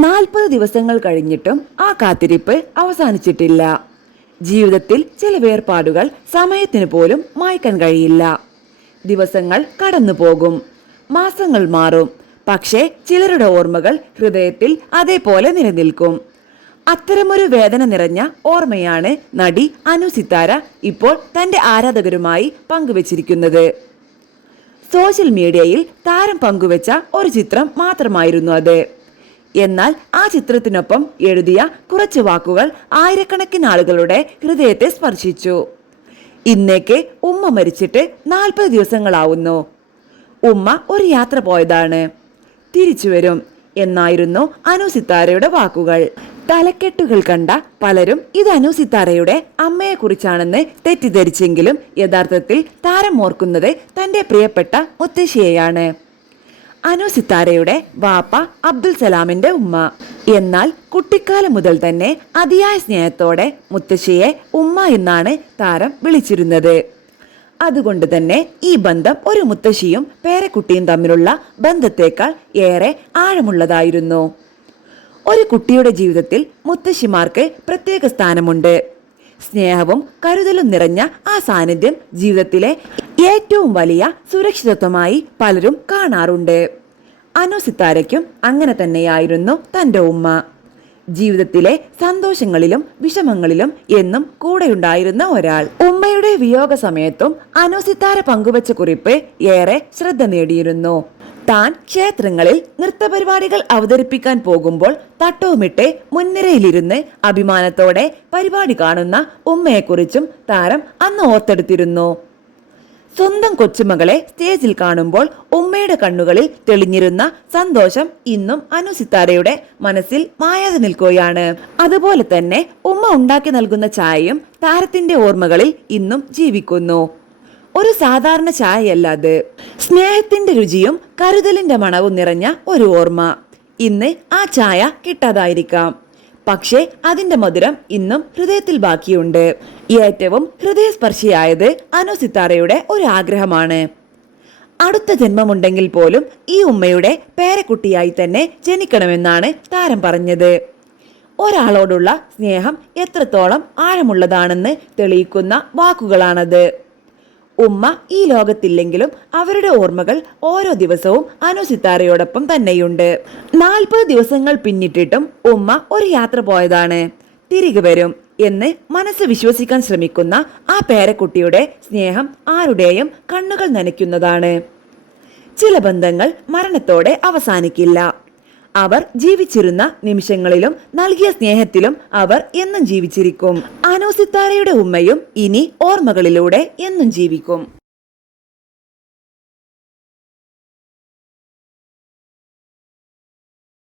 40 ദിവസങ്ങൾ കഴിഞ്ഞിട്ടും ആ കാത്തിരിപ്പ് അവസാനിച്ചിട്ടില്ല. ജീവിതത്തിൽ ചില വേർപാടുകൾ സമയത്തിന് പോലും മായ്ക്കാൻ കഴിയില്ല. ദിവസങ്ങൾ കടന്നു പോകും, മാസങ്ങൾ മാറും, പക്ഷേ ചിലരുടെ ഓർമ്മകൾ ഹൃദയത്തിൽ അതേപോലെ നിലനിൽക്കും. അത്തരമൊരു വേദന നിറഞ്ഞ ഓർമ്മയാണ് നടി അനു സിത്താര ഇപ്പോൾ തന്റെ ആരാധകരുമായി പങ്കുവച്ചിരിക്കുന്നത്. സോഷ്യൽ മീഡിയയിൽ താരം പങ്കുവച്ച ഒരു ചിത്രം മാത്രമായിരുന്നു അത്. എന്നാൽ ആ ചിത്രത്തിനൊപ്പം എഴുതിയ കുറച്ച് വാക്കുകൾ ആയിരക്കണക്കിന് ആളുകളുടെ ഹൃദയത്തെ സ്പർശിച്ചു. ഇന്നേക്ക് ഉമ്മ മരിച്ചിട്ട് 40 ദിവസങ്ങളാവുന്നു. ഉമ്മ ഒരു യാത്ര പോയതാണ്, തിരിച്ചു വരും എന്നായിരുന്നു അനു സിത്താരയുടെ വാക്കുകൾ. തലക്കെട്ടുകൾ കണ്ട പലരും ഇത് അനു സിത്താരയുടെ അമ്മയെ കുറിച്ചാണെന്ന് തെറ്റിദ്ധരിച്ചെങ്കിലും യഥാർത്ഥത്തിൽ താരം ഓർക്കുന്നത് തന്റെ പ്രിയപ്പെട്ട മുത്തശ്ശിയെയാണ്, അനു സിത്താരയുടെ വാപ്പ അബ്ദുൽ സലാമിന്റെ ഉമ്മ. എന്നാൽ കുട്ടിക്കാലം മുതൽ തന്നെ അതിയായ സ്നേഹത്തോടെ മുത്തശ്ശിയെ ഉമ്മ എന്നാണ് താരം വിളിച്ചിരുന്നത്. അതുകൊണ്ട് തന്നെ ഈ ബന്ധം ഒരു മുത്തശ്ശിയും പേരക്കുട്ടിയും തമ്മിലുള്ള ബന്ധത്തേക്കാൾ ഏറെ ആഴമുള്ളതായിരുന്നു. ഒരു കുട്ടിയുടെ ജീവിതത്തിൽ മുത്തശ്ശിമാർക്ക് പ്രത്യേക സ്ഥാനമുണ്ട്. സ്നേഹവും കരുതലും നിറഞ്ഞ ആ സാന്നിധ്യം ജീവിതത്തിലെ ഏറ്റവും വലിയ സുരക്ഷിതത്വമായി പലരും കാണാറുണ്ട്. അനു സിത്താരയ്ക്കും അങ്ങനെ തന്നെയായിരുന്നു തന്റെ ഉമ്മ. ജീവിതത്തിലെ സന്തോഷങ്ങളിലും വിഷമങ്ങളിലും എന്നും കൂടെയുണ്ടായിരുന്ന ഒരാൾ. ഉമ്മയുടെ വിയോഗ സമയത്തും അനു സിത്താര പങ്കുവച്ച കുറിപ്പ് ഏറെ ശ്രദ്ധ നേടിയിരുന്നു. താൻ ക്ഷേത്രങ്ങളിൽ നൃത്തപരിപാടികൾ അവതരിപ്പിക്കാൻ പോകുമ്പോൾ തട്ടവുമിട്ട് മുൻനിരയിലിരുന്ന് അഭിമാനത്തോടെ പരിപാടി കാണുന്ന ഉമ്മയെക്കുറിച്ചും താരം അന്ന് ഓർത്തെടുത്തിരുന്നു. സ്വന്തം കൊച്ചുമകളെ സ്റ്റേജിൽ കാണുമ്പോൾ ഉമ്മയുടെ കണ്ണുകളിൽ തെളിഞ്ഞിരുന്ന സന്തോഷം ഇന്നും അനു സിത്താരയുടെ മനസ്സിൽ മായാതെ നിൽക്കുകയാണ്. അതുപോലെ തന്നെ ഉമ്മ ഉണ്ടാക്കി നൽകുന്ന ചായയും താരത്തിന്റെ ഓർമ്മകളിൽ ഇന്നും ജീവിക്കുന്നു. ഒരു സാധാരണ ചായയല്ല അത്, സ്നേഹത്തിന്റെ രുചിയും കരുതലിന്റെ മണവും നിറഞ്ഞ ഒരു ഓർമ്മ. ഇന്ന് ആ ചായ കിട്ടാതായിരിക്കാം, പക്ഷേ അതിന്റെ മധുരം ഇന്നും ഹൃദയത്തിൽ ബാക്കിയുണ്ട്. ഏറ്റവും ഹൃദയസ്പർശിയായത് അനു സിത്താരയുടെ ഒരു ആഗ്രഹമാണ്. അടുത്ത ജന്മമുണ്ടെങ്കിൽ പോലും ഈ ഉമ്മയുടെ പേരക്കുട്ടിയായി തന്നെ ജനിക്കണമെന്നാണ് താരം പറഞ്ഞത്. ഒരാളോടുള്ള സ്നേഹം എത്രത്തോളം ആഴമുള്ളതാണെന്ന് തെളിയിക്കുന്ന വാക്കുകളാണത്. ഉമ്മ ഈ ലോകത്തില്ലെങ്കിലും അവരുടെ ഓർമ്മകൾ ഓരോ ദിവസവും അനു സിത്താരയോടൊപ്പം തന്നെയുണ്ട്. 40 ദിവസങ്ങൾ പിന്നിട്ടിട്ടും ഉമ്മ ഒരു യാത്ര പോയതാണ്, തിരികെ വരും എന്ന് മനസ്സ് വിശ്വസിക്കാൻ ശ്രമിക്കുന്ന ആ പേരക്കുട്ടിയുടെ സ്നേഹം ആരുടെയും കണ്ണുകൾ നനയ്ക്കുന്നതാണ്. ചില ബന്ധങ്ങൾ മരണത്തോടെ അവസാനിക്കില്ല. അവർ ജീവിച്ചിരുന്ന നിമിഷങ്ങളിലും നൽകിയ സ്നേഹത്തിലും അവർ എന്നും ജീവിച്ചിരിക്കും. അനു സിത്താരയുടെ ഉമ്മയും ഇനി ഓർമ്മകളിലൂടെ എന്നും ജീവിക്കും.